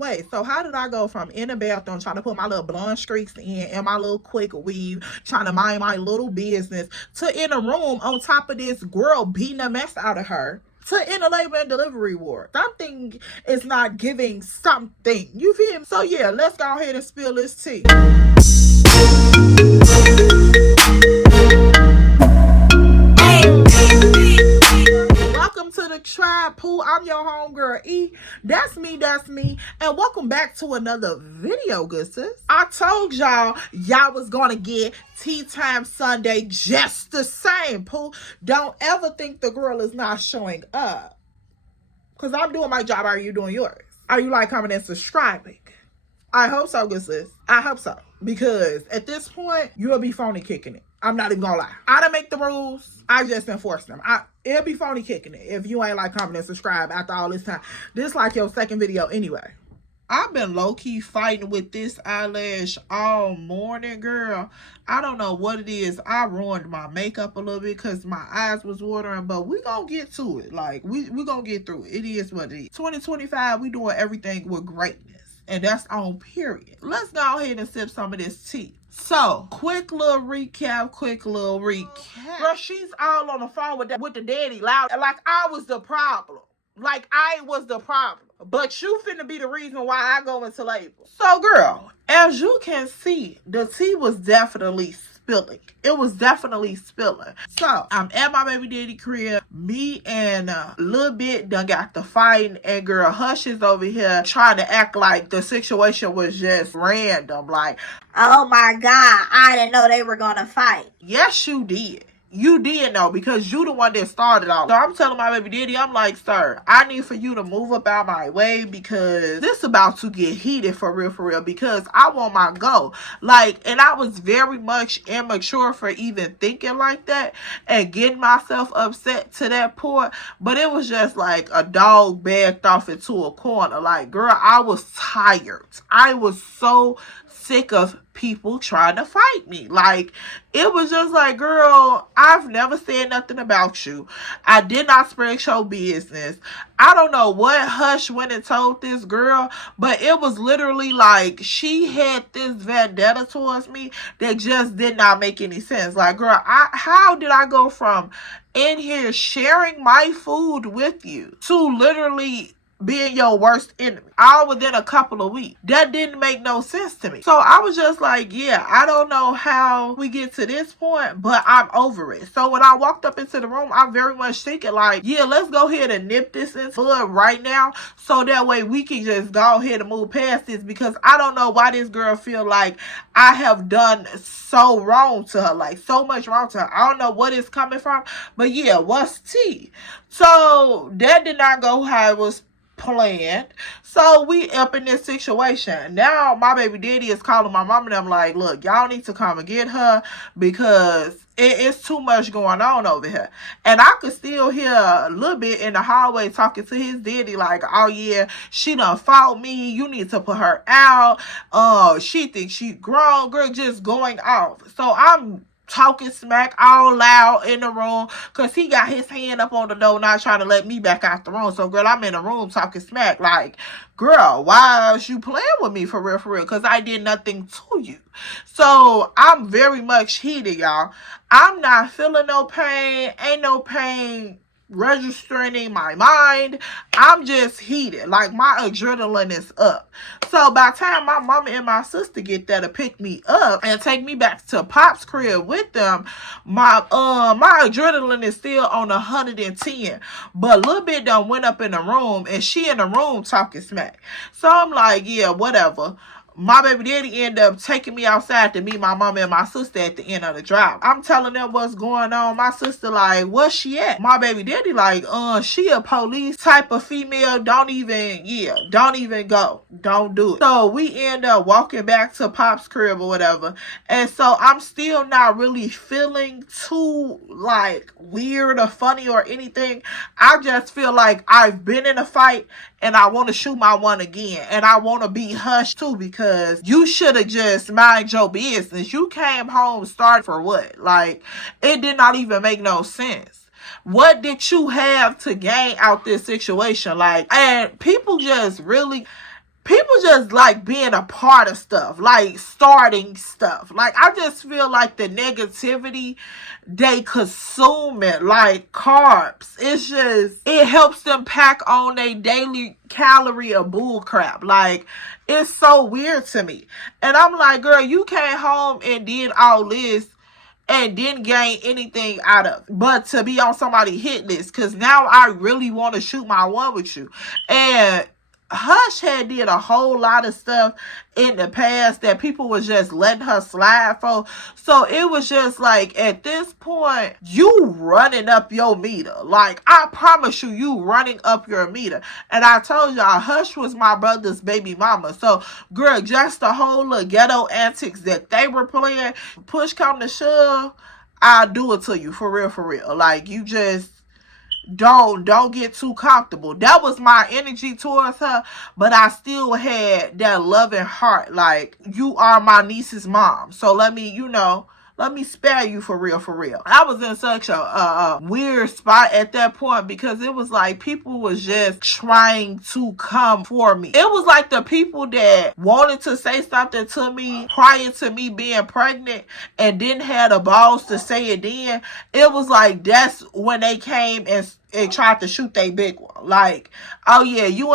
Wait, so how did I go from in the bathroom trying to put my little blonde streaks in and my little quick weave, trying to mind my little business, to in a room on top of this girl beating the mess out of her, to in a labor and delivery ward? Something is not giving something. You feel me? So yeah, let's go ahead and spill this tea. Welcome to the tribe, Pooh. I'm your homegirl E. That's me. And welcome back to another video, good sis. I told y'all was gonna get Tea Time Sunday just the same, Pooh. Don't ever think the girl is not showing up. Because I'm doing my job. Are you doing yours? Are you like, commenting, and subscribing? I hope so, good sis. I hope so. Because at this point, you'll be phony kicking it. I'm not even gonna lie. I don't make the rules. I just enforce them. It'll be phony kicking it if you ain't like, comment, and subscribe after all this time. This like your second video anyway. I've been low-key fighting with this eyelash all morning, girl. I don't know what it is. I ruined my makeup a little bit because my eyes was watering, but we gonna get to it. Like, we gonna get through it. It is what it is. 2025, we doing everything with greatness. And that's on period. Let's go ahead and sip some of this tea. So, quick little recap. Girl, she's all on the phone with the daddy loud. Like I was the problem. But you finna be the reason why I go into labor. So, girl, as you can see, the tea was definitely spilling. It was definitely spilling. So, I'm at my baby daddy crib. Me and Lil Bit done got the fighting. And girl, Hush is over here trying to act like the situation was just random. Like, oh my God, I didn't know they were gonna fight. Yes, you did. You did know, because you the one that started all. So I'm telling my baby daddy, I'm like, sir, I need for you to move up out my way, because this about to get heated for real, because I want my go. Like, and I was very much immature for even thinking like that and getting myself upset to that point. But it was just like a dog backed off into a corner. Like, girl, I was tired. I was so sick of people trying to fight me. Like, it was just like, girl, I've never said nothing about you. I did not spread your business. I don't know what Hush went and told this girl, but it was literally like she had this vendetta towards me that just did not make any sense. Like, girl, how did I go from in here sharing my food with you to literally being your worst enemy all within a couple of weeks? That didn't make no sense to me. So I was just like, yeah, I don't know how we get to this point, but I'm over it. So when I walked up into the room, I'm very much thinking like, yeah, let's go ahead and nip this in bud right now, so that way we can just go ahead and move past this, because I don't know why this girl feel like I have done so wrong to her, like so much wrong to her. I don't know what it's coming from, but yeah, what's tea? So that did not go how it was planned. So we up in this situation. Now my baby daddy is calling my mom and I'm like, look, y'all need to come and get her, because it's too much going on over here. And I could still hear a little bit in the hallway talking to his daddy like, oh yeah, she done fought me, you need to put her out, she thinks she grown, girl, just going off. So I'm talking smack all loud in the room, because he got his hand up on the door not trying to let me back out the room. So girl, I'm in the room talking smack like, girl, why is you playing with me for real, because I did nothing to you. So I'm very much heated, y'all. I'm not feeling no pain. Ain't no pain registering in my mind. I'm just heated. Like, my adrenaline is up. So by the time my mama and my sister get there to pick me up and take me back to Pop's crib with them, my adrenaline is still on 110. But a little bit done went up in the room, and she in the room talking smack. So I'm like, yeah, whatever. My baby daddy ended up taking me outside to meet my mama and my sister at the end of the drive. I'm telling them what's going on. My sister like, where's she at? My baby daddy like, she a police type of female. Don't even go. Don't do it. So we end up walking back to Pop's crib or whatever. And so I'm still not really feeling too like weird or funny or anything. I just feel like I've been in a fight and I want to shoot my one again. And I want to be hushed too, because you should have just mind your business. You came home started for what? Like, it did not even make no sense. What did you have to gain out this situation? Like, and people just really, people just like being a part of stuff, like starting stuff. Like, I just feel like the negativity they consume it like carbs. It's just, it helps them pack on a daily calorie of bull crap. Like, it's so weird to me. And I'm like, girl, you came home and did all this and didn't gain anything out of it but to be on somebody hit list, because now I really want to shoot my one with you. And Hush had did a whole lot of stuff in the past that people was just letting her slide for. So it was just like, at this point, you running up your meter. Like, I promise you running up your meter. And I told y'all, Hush was my brother's baby mama. So, girl, just the whole little ghetto antics that they were playing, push come to shove, I'll do it to you, for real, for real. Like, you just don't get too comfortable. That was my energy towards her, but I still had that loving heart. Like, you are my niece's mom, so let me, let me spare you, for real, for real. I was in such a weird spot at that point, because it was like people was just trying to come for me. It was like the people that wanted to say something to me prior to me being pregnant and didn't have the balls to say it then. It was like, that's when they came and tried to shoot they big one. Like, oh yeah, you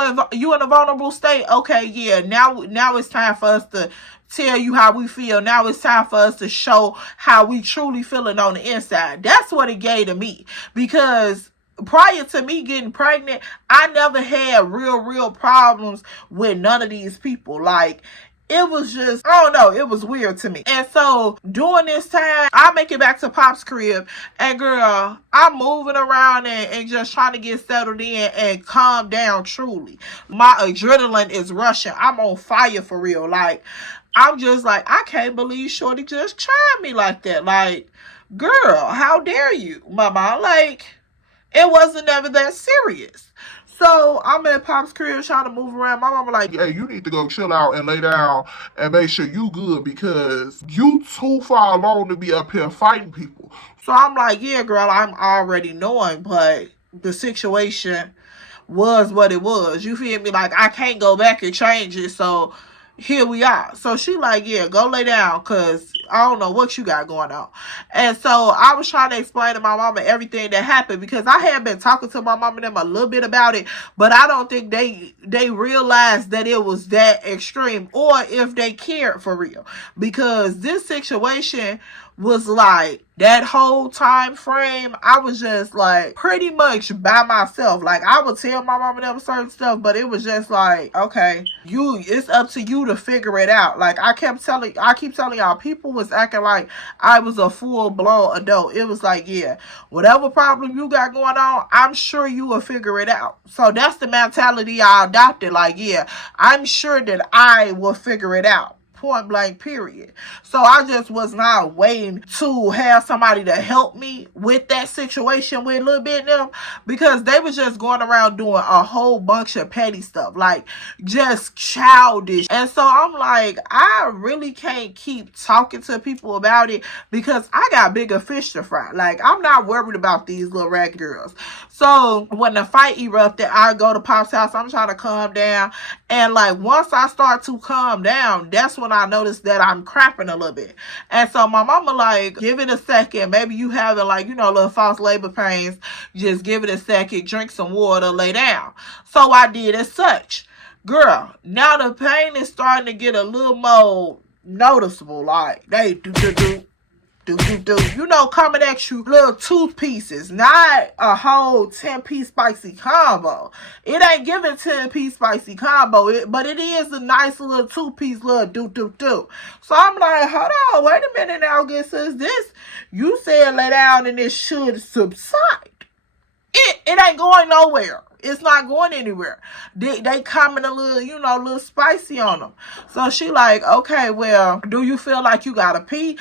in a vulnerable state? Okay, yeah, now it's time for us to tell you how we feel. Now it's time for us to show how we truly feeling on the inside. That's what it gave to me. Because prior to me getting pregnant, I never had real problems with none of these people. Like, it was just, I don't know, it was weird to me. And so during this time, I make it back to Pop's crib, and girl, I'm moving around and just trying to get settled in and calm down truly. My adrenaline is rushing. I'm on fire for real. Like, I'm just like, I can't believe Shorty just tried me like that. Like, girl, how dare you, mama? Like, it wasn't ever that serious. So I'm at Pop's crib trying to move around. My mama like, hey, you need to go chill out and lay down and make sure you good, because you too far along to be up here fighting people. So I'm like, yeah, girl, I'm already knowing, but the situation was what it was. You feel me? Like, I can't go back and change it. So here we are. So she like, yeah, go lay down, because I don't know what you got going on. And so I was trying to explain to my mama everything that happened, because I had been talking to my mom and them a little bit about it, but I don't think they realized that it was that extreme, or if they cared for real. Because this situation was like, that whole time frame, I was just like pretty much by myself. Like, I would tell my mom and them certain stuff, but it was just like, okay, it's up to you to figure it out. Like, I keep telling y'all, people was acting like I was a full-blown adult. It was like, yeah, whatever problem you got going on, I'm sure you will figure it out. So that's the mentality I adopted. Like, yeah, I'm sure that I will figure it out. Point blank, period. So I just was not waiting to have somebody to help me with that situation with a little bit of them, because they was just going around doing a whole bunch of petty stuff, like just childish. And so I'm like, I really can't keep talking to people about it, because I got bigger fish to fry. Like, I'm not worried about these little ragged girls. So when the fight erupted, I go to Pop's house. I'm trying to calm down, and like, once I start to calm down, that's when I noticed that I'm cramping a little bit. And so my mama like, give it a second. Maybe you having like, little false labor pains. Just give it a second. Drink some water. Lay down. So I did as such. Girl, now the pain is starting to get a little more noticeable. Like, they do. Coming at you, little tooth pieces, not a whole 10-piece spicy combo. It ain't giving 10-piece spicy combo, but it is a nice little 2-piece little do. So I'm like, hold on, wait a minute now, says this. You said lay down and it should subside. It ain't going nowhere. It's not going anywhere. They coming a little, a little spicy on them. So she like, okay, well, do you feel like you gotta pee?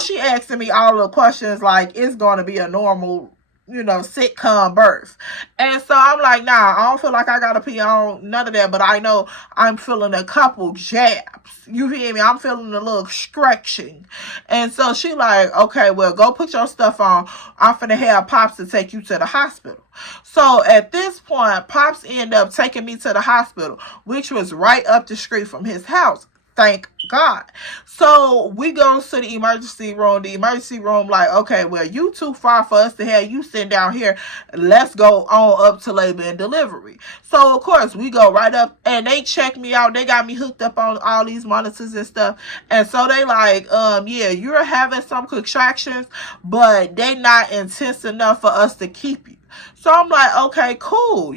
She asking me all the questions like it's gonna be a normal, sitcom birth. And so I'm like, nah, I don't feel like I gotta pee on none of that, but I know I'm feeling a couple jabs. You hear me? I'm feeling a little stretching. And so she like, okay, well, go put your stuff on. I'm finna have Pops to take you to the hospital. So at this point, Pops ended up taking me to the hospital, which was right up the street from his house. Thank God. So we go to the emergency room. The emergency room like, okay, well, you too far for us to have you sitting down here. Let's go on up to labor and delivery. So, of course, we go right up and they check me out. They got me hooked up on all these monitors and stuff. And so they like, yeah, you're having some contractions, but they not intense enough for us to keep you. So I'm like, okay, cool.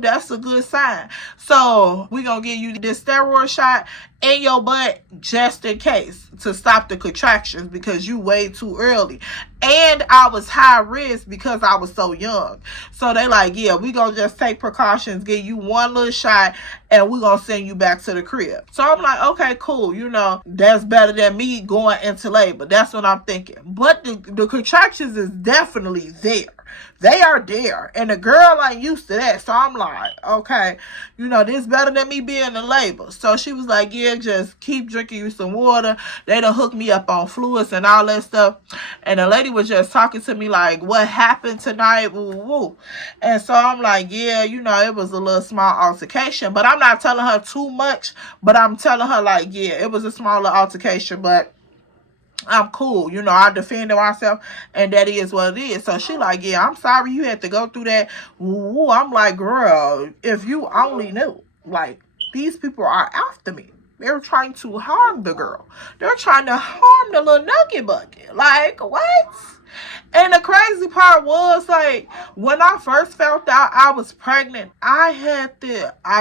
That's a good sign. So we gonna give you this steroid shot in your butt just in case to stop the contractions because you way too early. And I was high risk because I was so young. So they like, yeah, we gonna just take precautions, give you one little shot, and we gonna send you back to the crib. So I'm like, okay, cool. That's better than me going into labor. That's what I'm thinking. But the contractions is definitely there. They are there. And the girl ain't used to that. So I'm like, okay, this better than me being in labor. So she was like, yeah, just keep drinking you some water. They done hooked me up on fluids and all that stuff. And the lady was just talking to me like, what happened tonight? Woo, woo. And so I'm like, yeah, it was a little small altercation. But I'm not telling her too much. But I'm telling her like, yeah, it was a smaller altercation. But I'm cool. I defended myself and that is what it is. So she like, yeah, I'm sorry you had to go through that. Ooh, I'm like, girl, if you only knew, like, these people are after me. They're trying to harm the girl. They're trying to harm the little nugget bucket. Like, what? And the crazy part was, like, when I first found out I was pregnant, I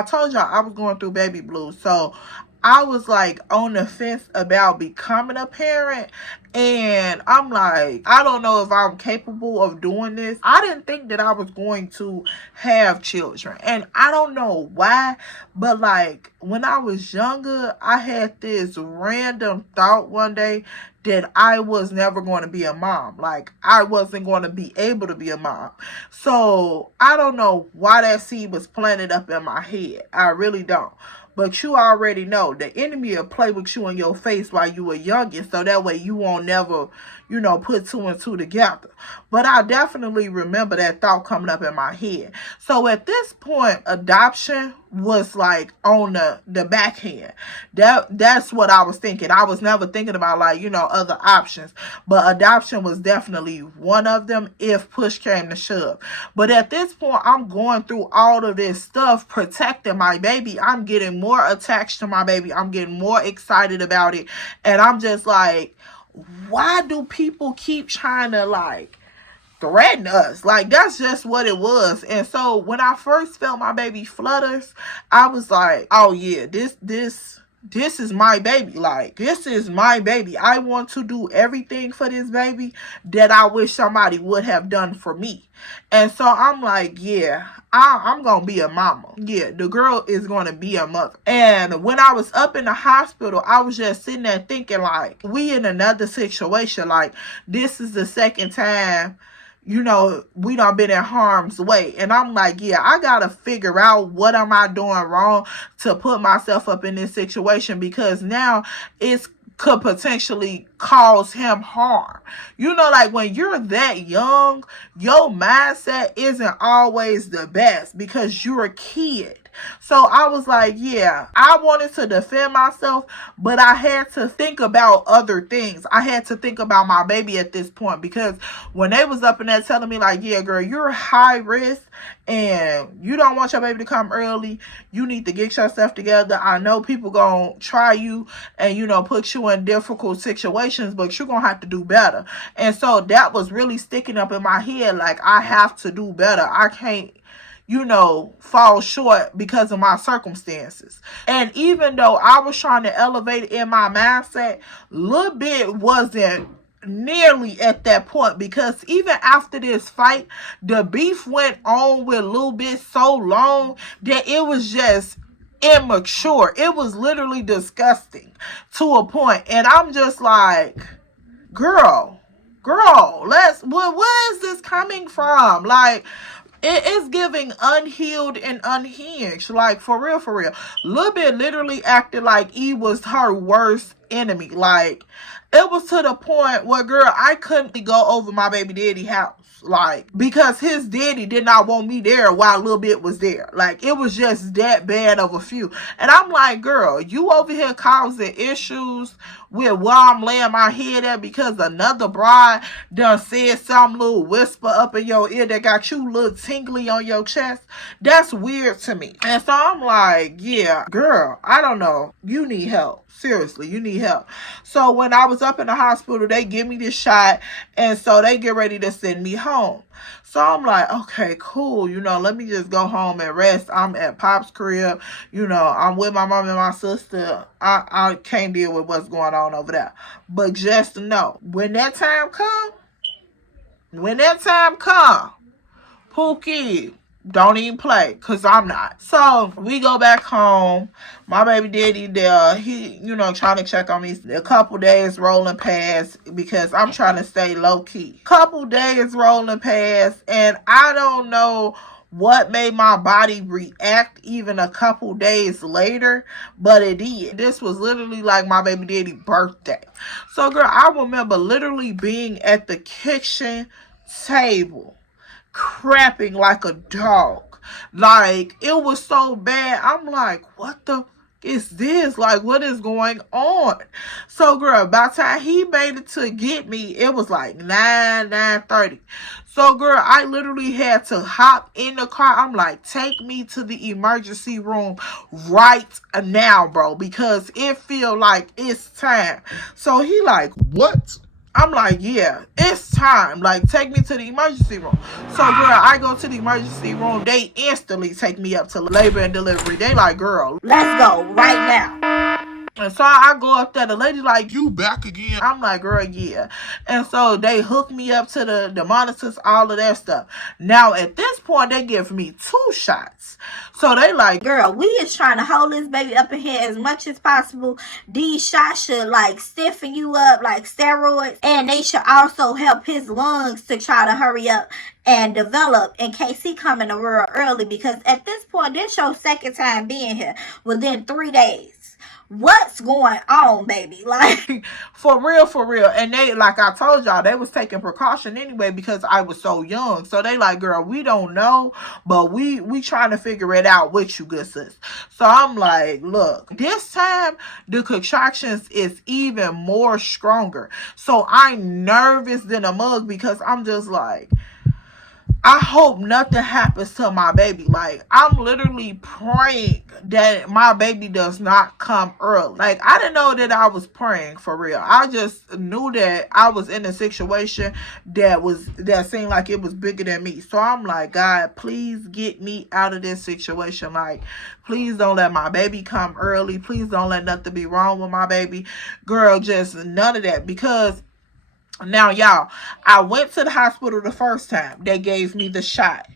told y'all I was going through baby blues. So I was like on the fence about becoming a parent. And I'm like, I don't know if I'm capable of doing this. I didn't think that I was going to have children. And I don't know why, but like when I was younger, I had this random thought one day that I was never going to be a mom. Like I wasn't going to be able to be a mom. So I don't know why that seed was planted up in my head. I really don't. But you already know the enemy will play with you in your face while you were youngest, so that way you won't never, put two and two together. But I definitely remember that thought coming up in my head. So at this point, adoption was like on the backhand. That's what I was thinking. I was never thinking about like, other options. But adoption was definitely one of them if push came to shove. But at this point, I'm going through all of this stuff, protecting my baby. I'm getting more attached to my baby. I'm getting more excited about it. And I'm just like, why do people keep trying to like threaten us? Like that's just what it was. And so when I first felt my baby flutters, I was like, oh yeah, this is my baby. Like this is my baby. I want to do everything for this baby that I wish somebody would have done for me. And so I'm like, yeah, I'm gonna be a mama. Yeah, the girl is gonna be a mother. And when I was up in the hospital, I was just sitting there thinking like, we in another situation. Like this is the second time we done been in harm's way. And I'm like, yeah, I gotta figure out what am I doing wrong to put myself up in this situation, because now it's could potentially cause him harm. Like when you're that young, your mindset isn't always the best because you're a kid. So I was like, yeah, I wanted to defend myself, but I had to think about other things. I had to think about my baby at this point, because when they was up in there telling me like, yeah, girl, you're high risk and you don't want your baby to come early. You need to get yourself together. I know people gonna try you and, put you in difficult situations, but you're gonna have to do better. And so that was really sticking up in my head. Like I have to do better. I can't fall short because of my circumstances. And even though I was trying to elevate in my mindset, Lil Bit wasn't nearly at that point, because even after this fight, the beef went on with Lil Bit so long that it was just immature. It was literally disgusting to a point. And I'm just like, girl, girl, where is this coming from? Like, it is giving unhealed and unhinged. Like, for real, for real. Lil Bit literally acted like E was her worst enemy. Like, it was to the point where, girl, I couldn't go over my baby daddy house. Like, because his daddy did not want me there while Lil Bit was there. Like, it was just that bad of a few. And I'm like, girl, you over here causing issues with where I'm laying my head at because another bride done said some little whisper up in your ear that got you little tingly on your chest. That's weird to me. And so I'm like, yeah, girl, I don't know. You need help. Seriously, you need help. So when I was up in the hospital, they give me this shot, and so they get ready to send me home. So I'm like, okay, cool. Let me just go home and rest. I'm at Pop's crib. I'm with my mom and my sister. I can't deal with what's going on over there. But just know, when that time come, Pookie, don't even play, because I'm not. So we go back home. My baby daddy there, he, trying to check on me. A couple days rolling past because I'm trying to stay low key. Couple days rolling past, and I don't know what made my body react even a couple days later, but it did. This was literally like my baby daddy's birthday. So, girl, I remember literally being at the kitchen table, crapping like a dog. Like, it was so bad. I'm like, what the is this? Like, what is going on? So, girl, by the time he made it to get me, it was like 9:30. So, girl, I literally had to hop in the car. I'm like, take me to the emergency room right now, bro, because it feel like it's time. So he like, What? I'm like, yeah, it's time. Like, take me to the emergency room. So, girl, I go to the emergency room. They instantly take me up to labor and delivery. They like, girl, Let's go right now. and so I go up there. The lady like, You back again? I'm like, girl, yeah. And so they hook me up to the monitors, all of that stuff. Now, at this point, they give me 2 shots. So they like, girl, we is trying to hold this baby up in here as much as possible. These shots should like stiffen you up like steroids, and they should also help his lungs to try to hurry up and develop in case he come in the world early, because at this point, this your second time being here within 3 days. What's going on, baby? Like, for real. And they, like I told y'all, they was taking precaution anyway because I was so young. So they like, girl, we don't know, but we trying to figure it out with you, good sis. So I'm like, look, this time the contractions is even more stronger. So I'm nervous than a mug because I'm just like, I hope nothing happens to my baby. Like, I'm literally praying that my baby does not come early. Like, I didn't know that I was praying for real. I just knew that I was in a situation that seemed like it was bigger than me. So I'm like, God, please get me out of this situation. Like, please don't let my baby come early. Please don't let nothing be wrong with my baby. Girl, just none of that. Because now, y'all, I went to the hospital the first time. They gave me the shot.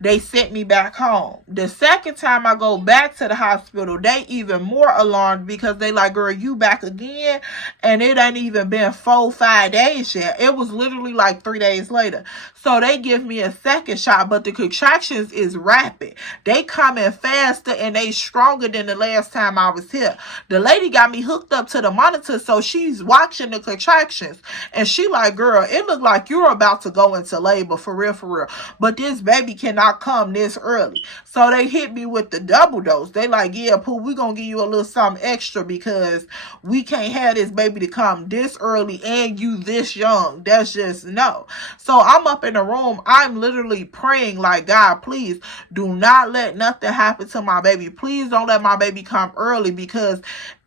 They sent me back home. The second time I go back to the hospital, they even more alarmed because they like, girl, you back again? And it ain't even been 4-5 days yet. It was literally like 3 days later. So they give me a second shot, but the contractions is rapid. They coming faster and they stronger than the last time I was here. The lady got me hooked up to the monitor, so she's watching the contractions. And she like, girl, it look like you're about to go into labor for real. But this baby cannot come this early. So they hit me with the double dose. They like, yeah, Pooh, we gonna give you a little something extra because we can't have this baby to come this early and you this young. That's just no. So I'm up in the room. I'm literally praying like, God, please do not let nothing happen to my baby. Please don't let my baby come early because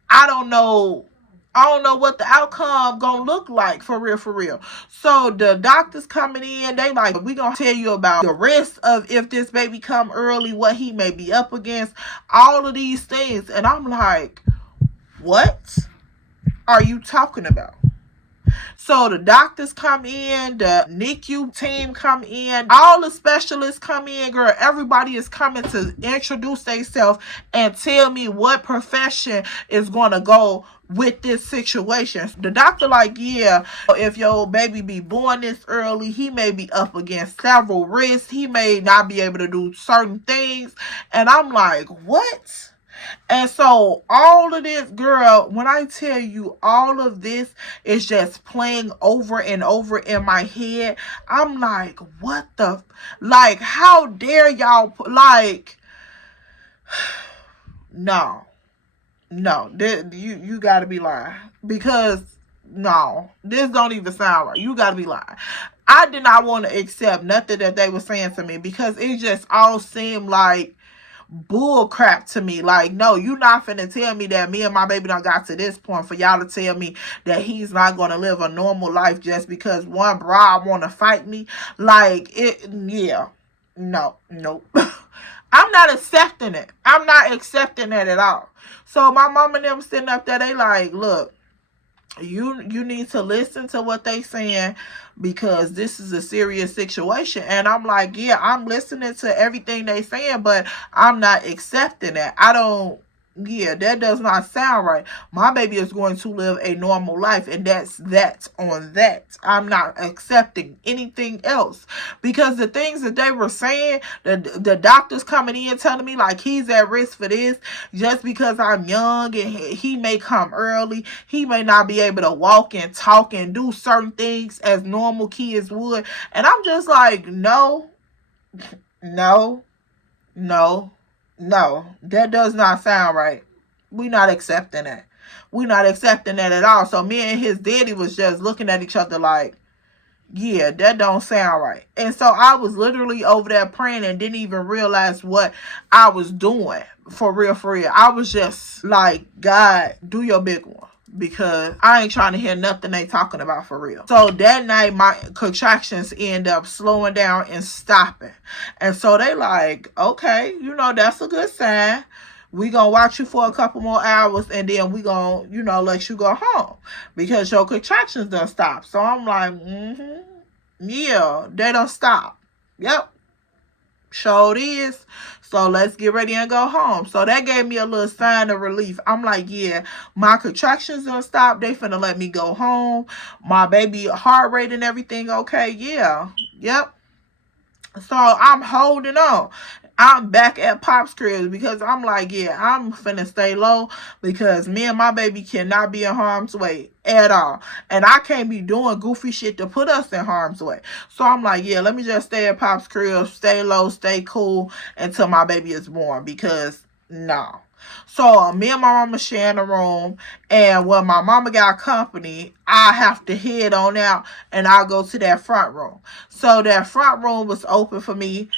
I don't know what the outcome gonna look like for real. So the doctors coming in, they like, we gonna tell you about the risk of if this baby come early, what he may be up against, all of these things. And I'm like, what are you talking about? So the doctors come in, the NICU team come in, all the specialists come in, girl. Everybody is coming to introduce themselves and tell me what profession is going to go with this situation. The doctor like, yeah, if your baby be born this early, he may be up against several risks. He may not be able to do certain things. And I'm like, what? And so all of this, girl, when I tell you all of this is just playing over and over in my head, I'm like, what the, like, how dare y'all, like, no, you gotta be lying, because no, this don't even sound right. You gotta be lying. I did not want to accept nothing that they were saying to me, because it just all seemed like bull crap to me. Like, no, you not finna tell me that me and my baby done got to this point for y'all to tell me that he's not gonna live a normal life just because one broad wanna fight me. Like, it, yeah, no, nope. I'm not accepting it. I'm not accepting that at all. So my mom and them sitting up there, they like, look, you need to listen to what they saying, because this is a serious situation. And I'm like, yeah, I'm listening to everything they saying, but I'm not accepting that. I don't, yeah, that does not sound right. My baby is going to live a normal life, and that's that on that. I'm not accepting anything else, because the things that they were saying, the doctors coming in telling me like he's at risk for this just because I'm young, and he may come early. He may not be able to walk and talk and do certain things as normal kids would. And I'm just like, no, that does not sound right. We not accepting that. We not accepting that at all. So me and his daddy was just looking at each other like, yeah, that don't sound right. And so I was literally over there praying and didn't even realize what I was doing. For real, for real. I was just like, God, do your big one, because I ain't trying to hear nothing they talking about for real. So that night, my contractions end up slowing down and stopping. And so they like, okay, that's a good sign. We gonna watch you for a couple more hours, and then we gonna, let you go home, because your contractions done stop. So I'm like, yeah, they done stop. Yep. Sure is. So let's get ready and go home. So that gave me a little sign of relief. I'm like, yeah, my contractions done stop. They finna let me go home. My baby heart rate and everything okay. Yeah. Yep. So I'm holding on. I'm back at Pop's crib, because I'm like, yeah, I'm finna stay low, because me and my baby cannot be in harm's way at all. And I can't be doing goofy shit to put us in harm's way. So I'm like, yeah, let me just stay at Pop's crib, stay low, stay cool until my baby is born, because no. So me and my mama sharing a room, and when my mama got company, I have to head on out and I'll go to that front room. So that front room was open for me,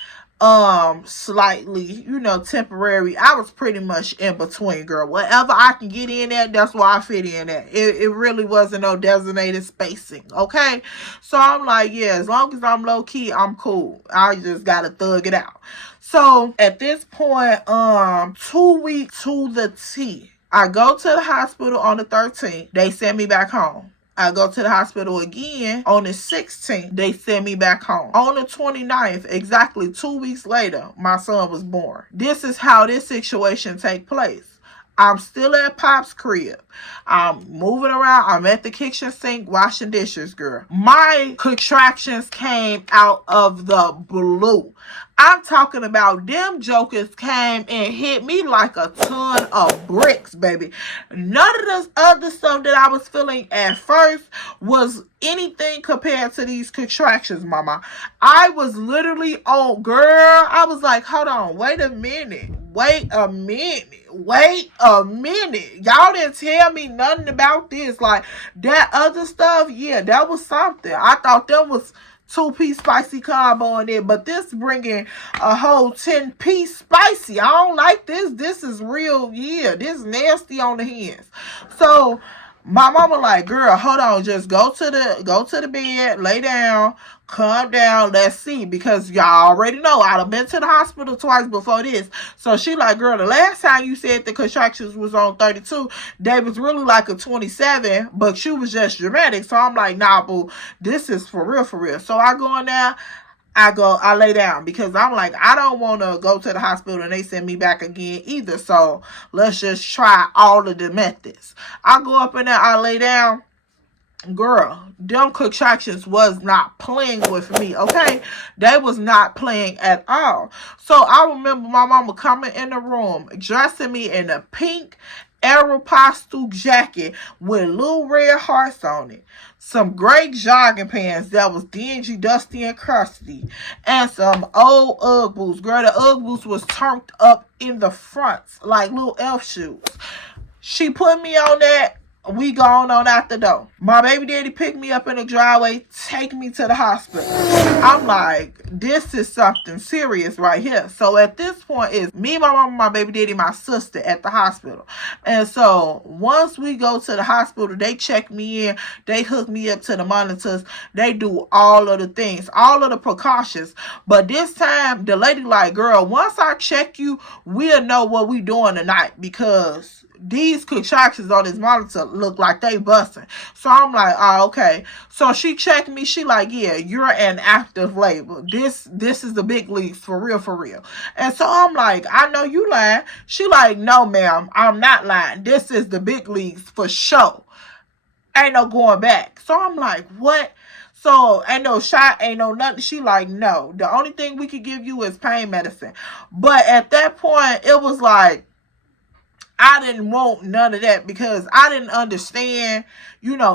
slightly, temporary. I was pretty much in between, girl. Whatever I can get in at, that's where I fit in at. It really wasn't no designated spacing, okay? So I'm like, yeah, as long as I'm low key, I'm cool. I just gotta thug it out. So at this point, 2 weeks to the T, I go to the hospital on the 13th. They send me back home. I go to the hospital again on the 16th. They send me back home. On the 29th, exactly 2 weeks later, my son was born. This is how this situation take place. I'm still at Pop's crib. I'm moving around. I'm at the kitchen sink washing dishes, girl. My contractions came out of the blue. I'm talking about them jokers came and hit me like a ton of bricks, baby. None of this other stuff that I was feeling at first was anything compared to these contractions, mama. I was literally on, girl. I was like, hold on, wait a minute. Y'all didn't tell me nothing about this. Like, that other stuff, yeah, that was something. I thought that was 2-piece spicy combo in there, but this bringing a whole 10-piece spicy. I don't like this. This is real, yeah, this nasty on the hands. So My mama like, girl, hold on, just go to the bed, lay down, calm down, let's see. Because y'all already know I done been to the hospital twice before this. So she like, girl, the last time you said the contractions was on 32, they was really like a 27, but you was just dramatic. So I'm like, nah, boo, this is for real, for real. So I go in there, I lay down because I'm like, I don't want to go to the hospital and they send me back again either. So let's just try all of the methods. I go up in there, I lay down. Girl, them contractions was not playing with me, okay? They was not playing at all. So I remember my mama coming in the room, dressing me in a pink Aeropostale jacket with little red hearts on it, some gray jogging pants that was dingy, dusty, and crusty, and some old Ugg boots. Girl, the Ugg boots was turned up in the front like little elf shoes. She put me on that. We gone on out the door. My baby daddy picked me up in the driveway, take me to the hospital. I'm like, this is something serious right here. So at this point, it's me, my mama, my baby daddy, my sister at the hospital. And so once we go to the hospital, they check me in, they hook me up to the monitors, they do all of the things, all of the precautions. But this time, the lady like, girl, once I check you, we'll know what we doing tonight, because these contractions on this monitor look like they busting. So I'm like, oh, okay. So she checked me. She like, yeah, you're in active labor. This is the big leagues for real, for real. And so I'm like, I know you lying. She like, no, ma'am, I'm not lying. This is the big leagues for sure. Ain't no going back. So I'm like, what? So ain't no shot, ain't no nothing. She like, no. The only thing we could give you is pain medicine. But at that point, it was like, I didn't want none of that because I didn't understand,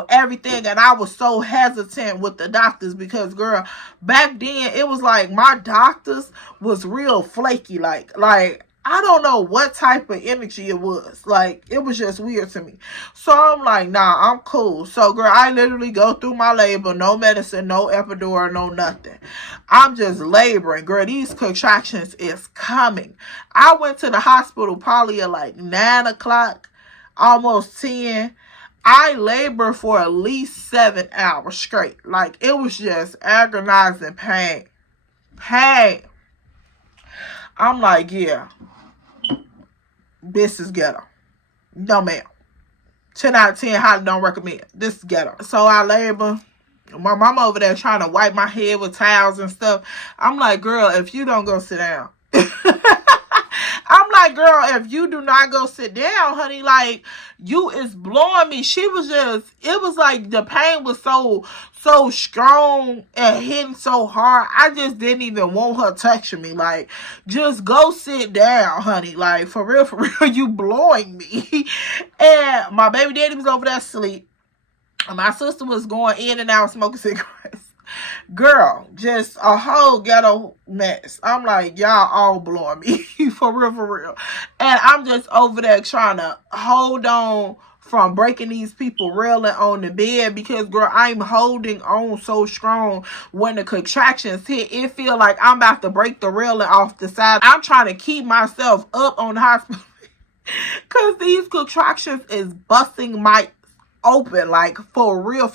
everything. And I was so hesitant with the doctors because, girl, back then it was like my doctors was real flaky. Like I don't know what type of energy it was. Like, it was just weird to me. So I'm like, nah, I'm cool. So, girl, I literally go through my labor, no medicine, no epidural, no nothing. I'm just laboring. Girl, these contractions is coming. I went to the hospital probably at like 9 o'clock, almost 10. I labored for at least 7 hours straight. Like, it was just agonizing pain. Pain. I'm like, yeah, this is ghetto. No, ma'am. 10 out of 10, highly don't recommend. This is ghetto. So I labor. My mama over there trying to wipe my head with towels and stuff. I'm like, girl, if you don't go sit down. I'm like, girl, if you do not go sit down, honey, like, you is blowing me. She was just, it was like the pain was so strong and hitting so hard. I just didn't even want her touching me. Like, just go sit down, honey. Like, for real, you blowing me. And my baby daddy was over there asleep. My sister was going in and out smoking cigarettes. Girl, just a whole ghetto mess. I'm like, y'all all blowing me. For real. And I'm just over there trying to hold on from breaking these people railing on the bed because, girl, I'm holding on so strong. When the contractions hit, it feel like I'm about to break the railing off the side. I'm trying to keep myself up on the hospital because these contractions is busting my open, like, for real.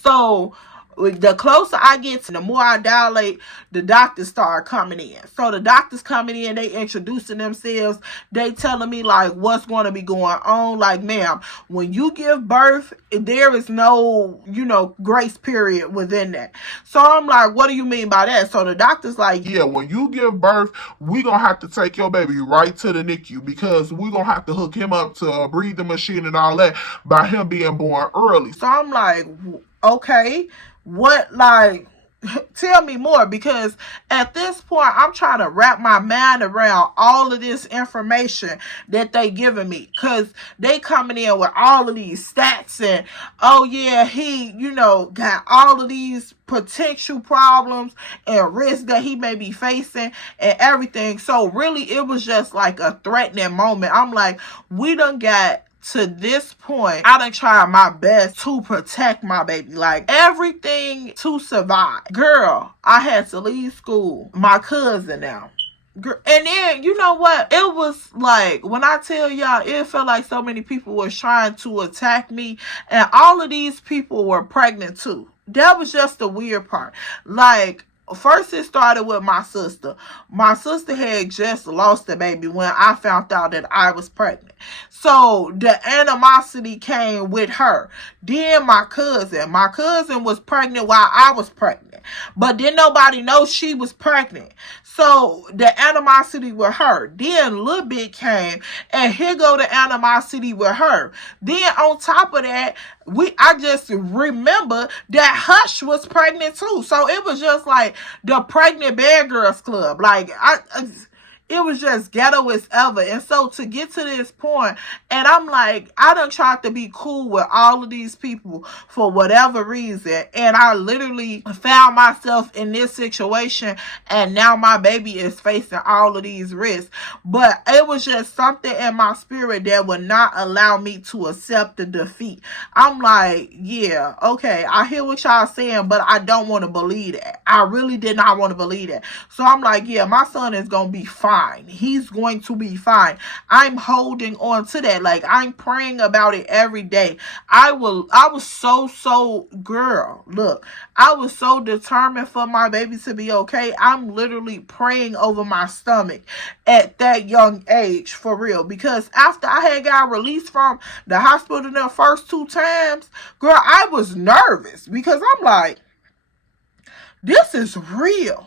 So the closer I get to, the more I dilate, the doctors start coming in. So the doctors coming in, they introducing themselves. They telling me, like, what's going to be going on. Like, ma'am, when you give birth, there is no, grace period within that. So I'm like, what do you mean by that? So the doctor's like, yeah, when you give birth, we gonna have to take your baby right to the NICU because we gonna have to hook him up to a breathing machine and all that by him being born early. So I'm like, okay, what, like, tell me more, because at this point I'm trying to wrap my mind around all of this information that they giving me, because they coming in with all of these stats and, oh yeah, he got all of these potential problems and risks that he may be facing and everything. So really it was just like a threatening moment. I'm like, we done got to this point, I done tried my best to protect my baby. Like, everything to survive. Girl, I had to leave school. My cousin now, And then, you know what? It was like, when I tell y'all, it felt like so many people were trying to attack me. And all of these people were pregnant too. That was just the weird part. Like, first it started with my sister. My sister had just lost the baby when I found out that I was pregnant. So the animosity came with her. Then my cousin. My cousin was pregnant while I was pregnant. But then nobody knows she was pregnant. So the animosity with her. Then Lil Bit came, and here go the animosity with her. Then on top of that, I just remember that Hush was pregnant too. So it was just like the pregnant bad girls club. Like it was just ghetto as ever. And so to get to this point, and I'm like, I done tried to be cool with all of these people for whatever reason. And I literally found myself in this situation. And now my baby is facing all of these risks. But it was just something in my spirit that would not allow me to accept the defeat. I'm like, yeah, okay, I hear what y'all saying, but I don't want to believe that. I really did not want to believe that. So I'm like, yeah, my son is going to be fine. He's going to be fine. I'm holding on to that. Like, I'm praying about it every day. I was so, girl, look, I was so determined for my baby to be okay. I'm literally praying over my stomach at that young age, for real. Because after I had got released from the hospital the first 2 times, girl, I was nervous because I'm like, this is real.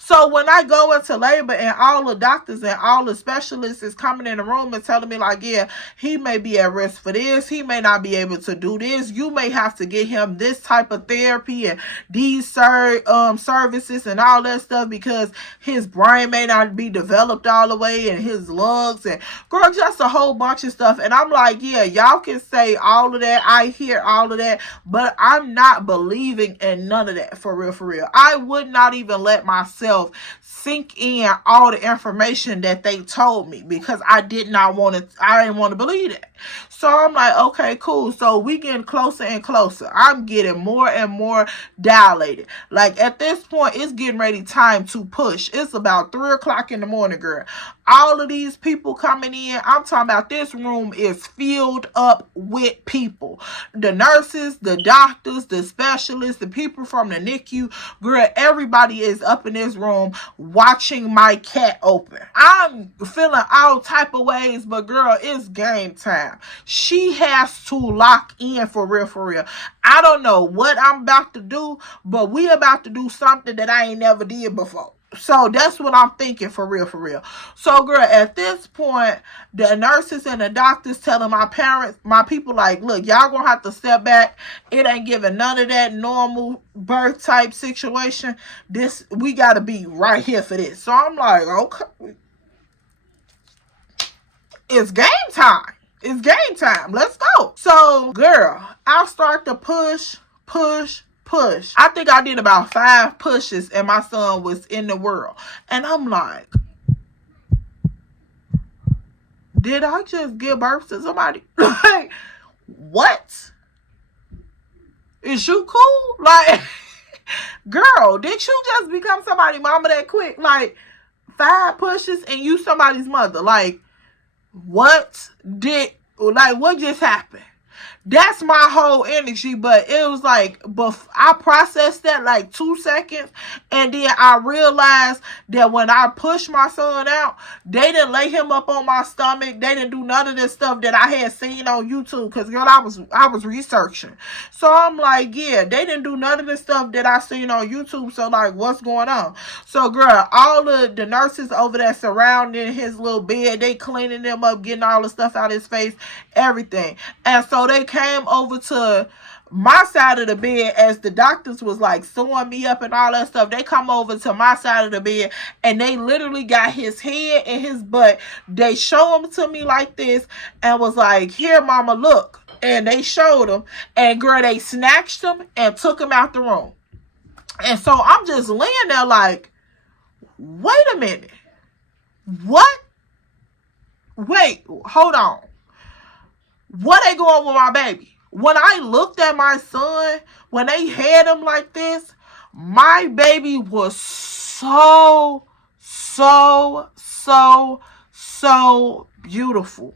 So when I go into labor and all the doctors and all the specialists is coming in the room and telling me like, yeah, he may be at risk for this. He may not be able to do this. You may have to get him this type of therapy and these services and all that stuff because his brain may not be developed all the way and his lungs and girl, just a whole bunch of stuff. And I'm like, yeah, y'all can say all of that. I hear all of that, but I'm not believing in none of that for real, for real. I would not even let myself sink in all the information that they told me because I didn't want to believe it. So I'm like, okay, cool. So we getting closer and closer. I'm getting more and more dilated. Like at this point, it's getting ready time to push. It's about 3 o'clock in the morning, girl. All of these people coming in, I'm talking about this room is filled up with people. The nurses, the doctors, the specialists, the people from the NICU, girl, everybody is up in this room watching my cat open. I'm feeling all type of ways, but girl, it's game time. She has to lock in for real, for real. I don't know what I'm about to do, but we about to do something that I ain't never did before. So that's what I'm thinking for real, for real. So girl, at this point, the nurses and the doctors telling my parents, my people like, look, y'all gonna have to step back. It ain't giving none of that normal birth type situation. We gotta be right here for this. So I'm like, okay, it's game time. It's game time. Let's go. So girl, I'll start to push. I think I did about 5 pushes and my son was in the world. And I'm like, did I just give birth to somebody? Like, what? Is you cool? Like, girl, did you just become somebody's mama that quick? Like, 5 pushes and you somebody's mother. Like, what just happened? That's my whole energy, but it was like, I processed that like 2 seconds, and then I realized that when I pushed my son out, they didn't lay him up on my stomach. They didn't do none of this stuff that I had seen on YouTube, because girl, I was researching. So I'm like, yeah, they didn't do none of the stuff that I seen on YouTube, so like, what's going on? So girl, all of the nurses over there surrounding his little bed, they cleaning him up, getting all the stuff out of his face, everything. And so they came over to my side of the bed as the doctors was like sewing me up and all that stuff. They come over to my side of the bed and they literally got his head and his butt. They show him to me like this and was like, here mama, look. And they showed him, and girl, they snatched him and took him out the room. And so I'm just laying there like, wait a minute, what? Wait, hold on. What they going with my baby? When I looked at my son, when they had him like this, my baby was so so beautiful.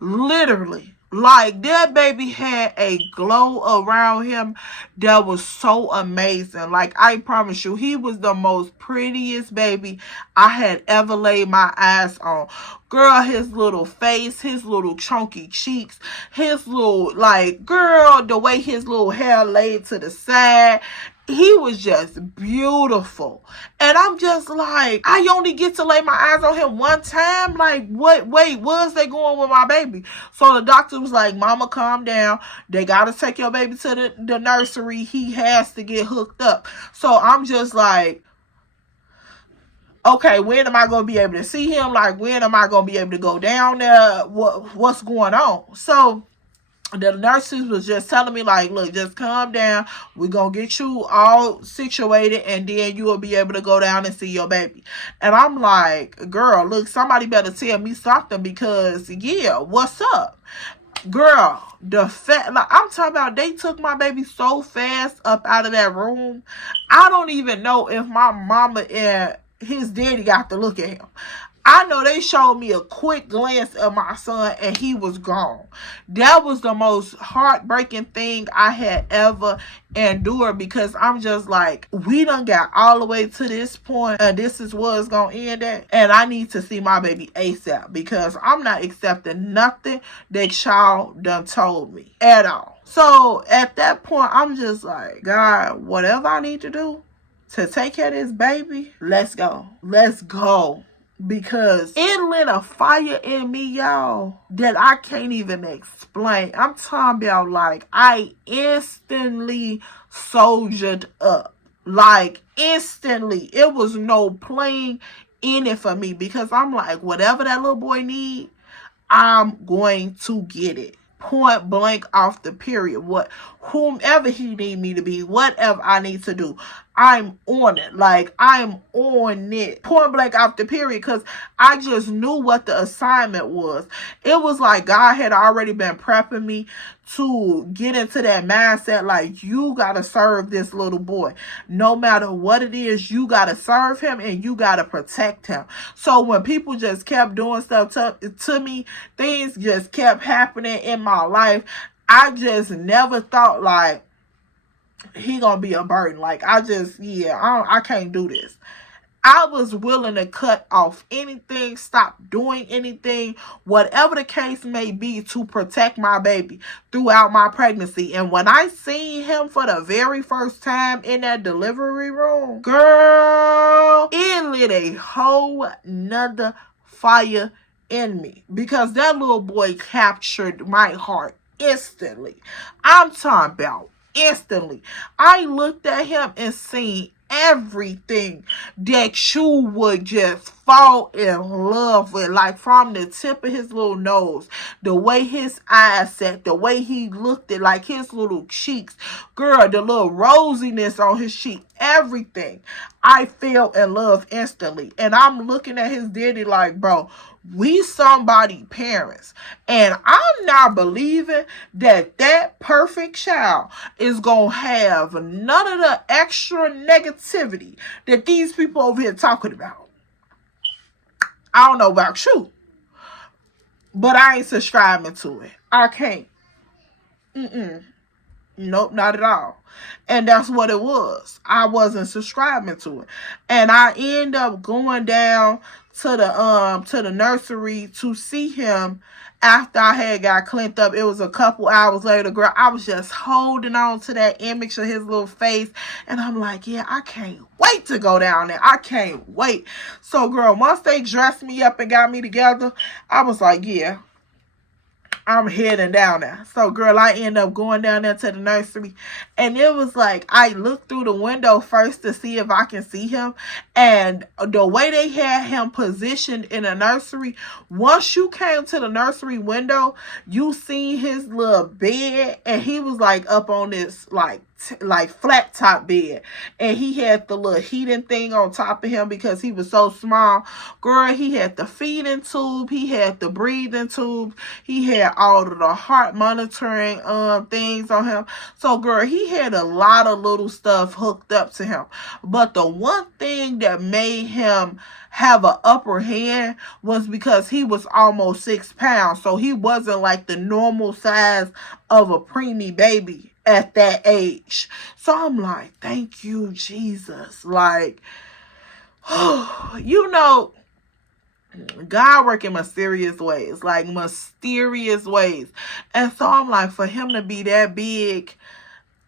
Literally. Like, that baby had a glow around him that was so amazing. Like, I promise you, he was the most prettiest baby I had ever laid my eyes on. Girl, his little face, his little chunky cheeks, his little, like, girl, the way his little hair laid to the side. He was just beautiful. And I'm just like, I only get to lay my eyes on him one time. Like, wait, where's they going with my baby? So the doctor was like, mama, calm down. They got to take your baby to the nursery. He has to get hooked up. So I'm just like, okay, when am I going to be able to see him? Like, when am I going to be able to go down there? What's going on? So the nurses was just telling me, like, look, just calm down. We're going to get you all situated, and then you will be able to go down and see your baby. And I'm like, girl, look, somebody better tell me something because, yeah, what's up? Girl, the fact, like, I'm talking about, they took my baby so fast up out of that room. I don't even know if my mama and his daddy got to look at him. I know they showed me a quick glance of my son and he was gone. That was the most heartbreaking thing I had ever endured because I'm just like, we done got all the way to this point and this is where it's going to end at. And I need to see my baby ASAP because I'm not accepting nothing that y'all done told me at all. So at that point, I'm just like, God, whatever I need to do to take care of this baby, let's go. Let's go. Because it lit a fire in me, y'all, that I can't even explain. I'm talking about, like, I instantly soldiered up. Like, instantly. It was no playing in it for me. Because I'm like, whatever that little boy need, I'm going to get it. Point blank off the period. Whomever he need me to be, whatever I need to do, I'm on it. Like, I'm on it. Point blank off the period, because I just knew what the assignment was. It was like God had already been prepping me to get into that mindset, like, you gotta serve this little boy. No matter what it is, you gotta serve him and you gotta protect him. So when people just kept doing stuff to me, things just kept happening in my life. I just never thought, like, he gonna be a burden. Like, I can't do this. I was willing to cut off anything, stop doing anything, whatever the case may be, to protect my baby throughout my pregnancy. And when I seen him for the very first time in that delivery room, girl, it lit a whole nother fire in me. Because that little boy captured my heart instantly. I'm talking about instantly. I looked at him and seen everything that you would just fall in love with, like, from the tip of his little nose, the way his eyes set, the way he looked at, like, his little cheeks, girl, the little rosiness on his cheek, everything. I fell in love instantly. And I'm looking at his daddy like, bro, we somebody parents. And I'm not believing that perfect child is going to have none of the extra negativity that these people over here talking about. I don't know about you, but I ain't subscribing to it. I can't. Nope, not at all. And that's what it was. I wasn't subscribing to it. And I end up going down to the nursery to see him after I had got cleaned up. It was a couple hours later, girl. I was just holding on to that image of his little face. And I'm like, yeah, I can't wait to go down there. I can't wait. So, girl, once they dressed me up and got me together, I was like, yeah, I'm heading down there. So, girl, I end up going down there to the nursery. And it was like, I looked through the window first to see if I can see him. And the way they had him positioned in the nursery, once you came to the nursery window, you seen his little bed. And he was, like, up on this, like, like flat top bed, and he had the little heating thing on top of him because he was so small. Girl, he had the feeding tube, he had the breathing tube, he had all of the heart monitoring things on him. So girl, he had a lot of little stuff hooked up to him. But the one thing that made him have an upper hand was because he was almost 6 pounds. So he wasn't like the normal size of a preemie baby at that age. So I'm like, thank you, Jesus. Like, you know, God work in mysterious ways, like mysterious ways. And so I'm like, for him to be that big,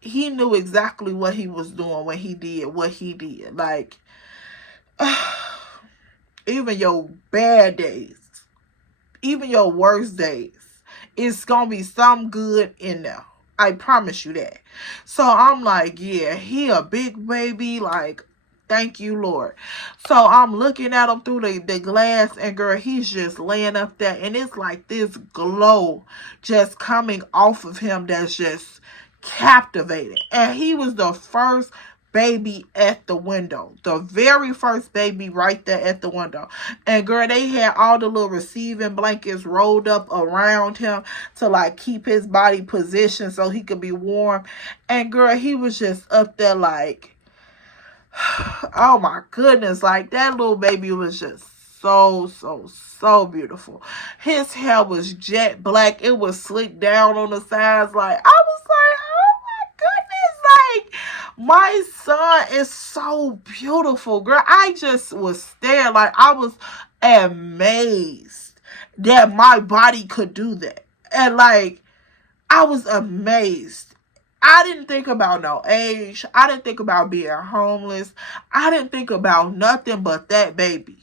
he knew exactly what he was doing when he did what he did. Like, even your bad days, even your worst days, it's gonna be some good in there. I promise you that. So I'm like, yeah, he a big baby. Like, thank you, Lord. So I'm looking at him through the glass, and girl, he's just laying up there, and it's like this glow just coming off of him that's just captivating. And he was the first baby at the window, the very first baby right there at the window. And girl, they had all the little receiving blankets rolled up around him to like keep his body positioned so he could be warm. And girl, he was just up there like, oh my goodness, like that little baby was just so beautiful. His hair was jet black. It was slicked down on the sides. Like, I was like, oh my goodness, like, my son is so beautiful, girl. I just was staring, like, I was amazed that my body could do that. And like, I was amazed. I didn't think about no age. I didn't think about being homeless. I didn't think about nothing but that baby.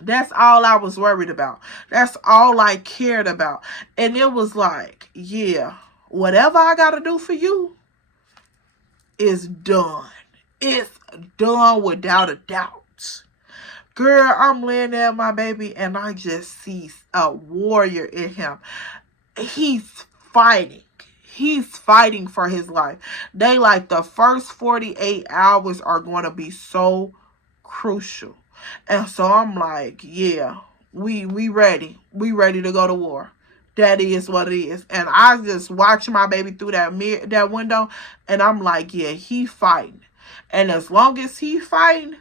That's all I was worried about. That's all I cared about. And it was like, yeah, whatever I got to do for you is done. It's done without a doubt. Girl, I'm laying there, my baby, and I just see a warrior in him. He's fighting. He's fighting for his life. They like the first 48 hours are going to be so crucial. And so I'm like, yeah, we ready. We ready to go to war. That is what it is. And I just watch my baby through that window, and I'm like, yeah, he fighting. And as long as he fighting,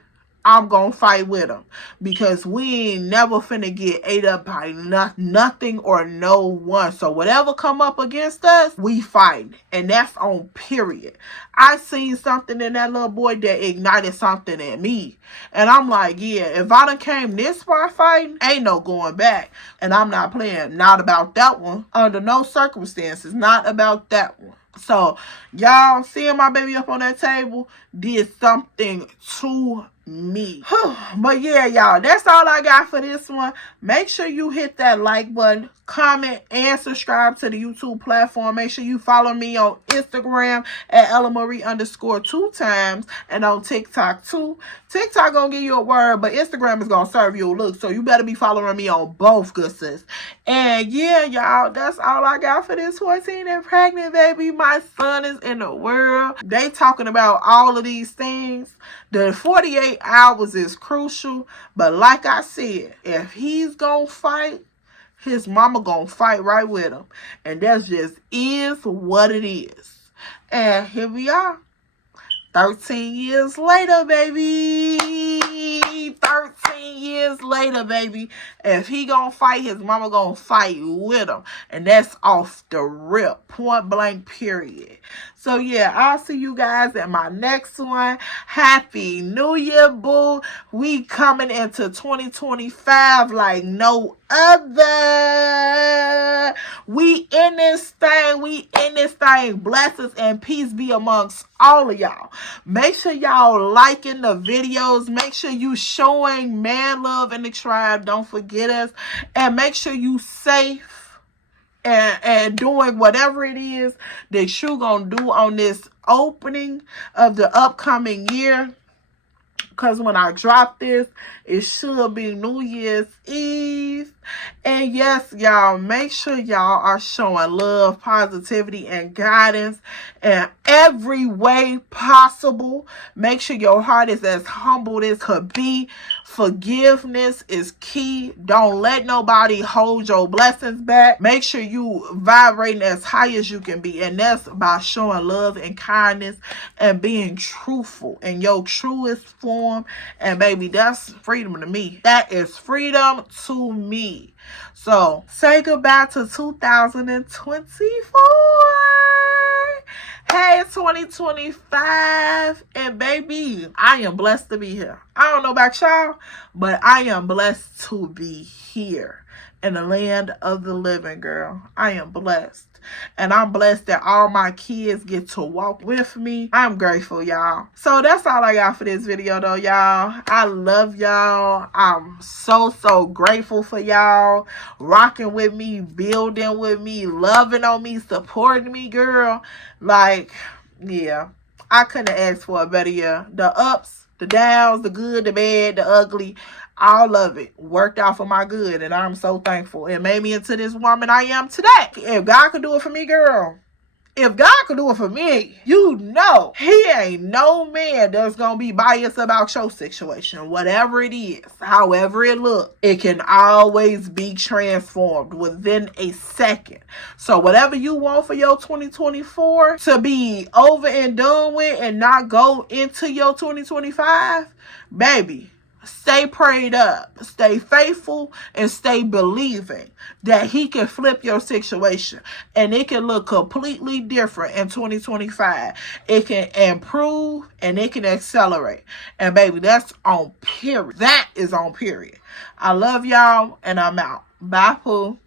I'm going to fight with him. Because we ain't never finna get ate up by nothing or no one. So whatever come up against us, we fight. And that's on period. I seen something in that little boy that ignited something in me. And I'm like, yeah, if I done came this far fighting, ain't no going back. And I'm not playing. Not about that one. Under no circumstances. Not about that one. So, y'all seeing my baby up on that table did something to me. But yeah, y'all, that's all I got for this one. Make sure you hit that like button, comment, and subscribe to the YouTube platform. Make sure you follow me on Instagram at ellamarie_2 and on TikTok too. TikTok gonna give you a word, but Instagram is gonna serve you a look. So you better be following me on both, good sis. And yeah, y'all, that's all I got for this 14 and pregnant baby. My son is in the world. They talking about all of these things. The 48 hours is crucial, but like I said, if he's gonna fight, his mama gonna fight right with him. And that just is what it is. And here we are. 13 years later, baby. 13 years later, baby. If he gonna fight, his mama gonna fight with him. And that's off the rip. Point blank, period. So, yeah, I'll see you guys at my next one. Happy New Year, boo. We coming into 2025 like no other. We in this thing. We in this thing. Blessings and peace be amongst all of y'all. Make sure y'all liking the videos. Make sure you showing man love in the tribe. Don't forget us. And make sure you safe and doing whatever it is that you gonna do on this opening of the upcoming year. Because when I drop this, it should be New Year's Eve. And yes, y'all, make sure y'all are showing love, positivity, and guidance in every way possible. Make sure your heart is as humble as could be. Forgiveness is key. Don't let nobody hold your blessings back. Make sure you vibrating as high as you can be. And that's by showing love and kindness and being truthful in your truest form. And baby, that's freedom to me. That is freedom to me. So say goodbye to 2024. Hey, 2025. And baby, I am blessed to be here. I don't know about y'all, but I am blessed to be here in the land of the living, girl. I am blessed. And I'm blessed that all my kids get to walk with me. I'm grateful, y'all. So that's all I got for this video, though, y'all. I love y'all. I'm so grateful for y'all rocking with me, building with me, loving on me, supporting me, girl. Like, yeah, I couldn't ask for a better year. The ups, the downs, the good, the bad, the ugly, all of it worked out for my good, and I'm so thankful. It made me into this woman I am today. If God could do it for me, girl, if God could do it for me, you know he ain't no man that's gonna be biased about your situation. Whatever it is, however it looks, it can always be transformed within a second. So whatever you want for your 2024 to be over and done with and not go into your 2025, baby, stay prayed up, stay faithful, and stay believing that he can flip your situation and it can look completely different in 2025. It can improve and it can accelerate. And baby, that's on period. That is on period. I love y'all and I'm out. Bye, Pooh.